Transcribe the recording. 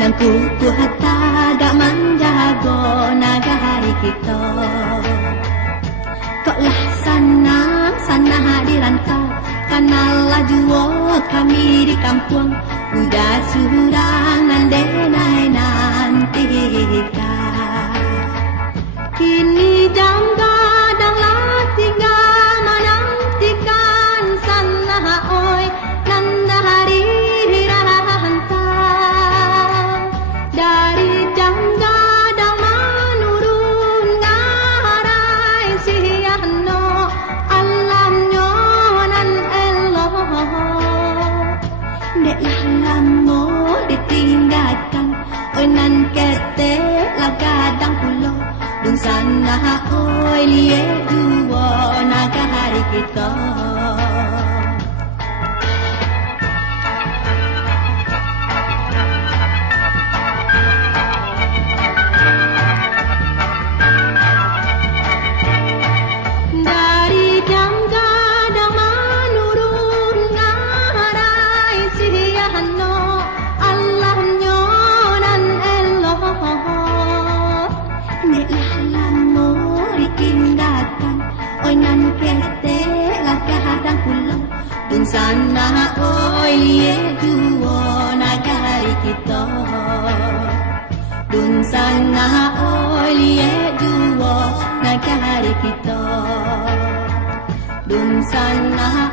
Nang kuku hatta dak menjago naga hari kita. Koklah sanang dirantau, kanalah juo kami di kampung. Udah surang nandenai nanti kita. Kini jam gadang lah tiga menantikan sana oi nanda hari rahantang. Dari jam gadang menurun ngarai siano alamnya nan eloh. Deklah lamo ditinggalkan, oi nan kete lah gadang pulau. Dung sana oi lie duo naga hari kita. Dari jam gadang menurun ngarai siano Allahnya nan eloh. Neklah lamo ditinggalkan, oi nan kete lah kadang pulang. Dung sana oi lie duo naga hari kita. Dung sana oi lie duo naga hari kita. Dung sana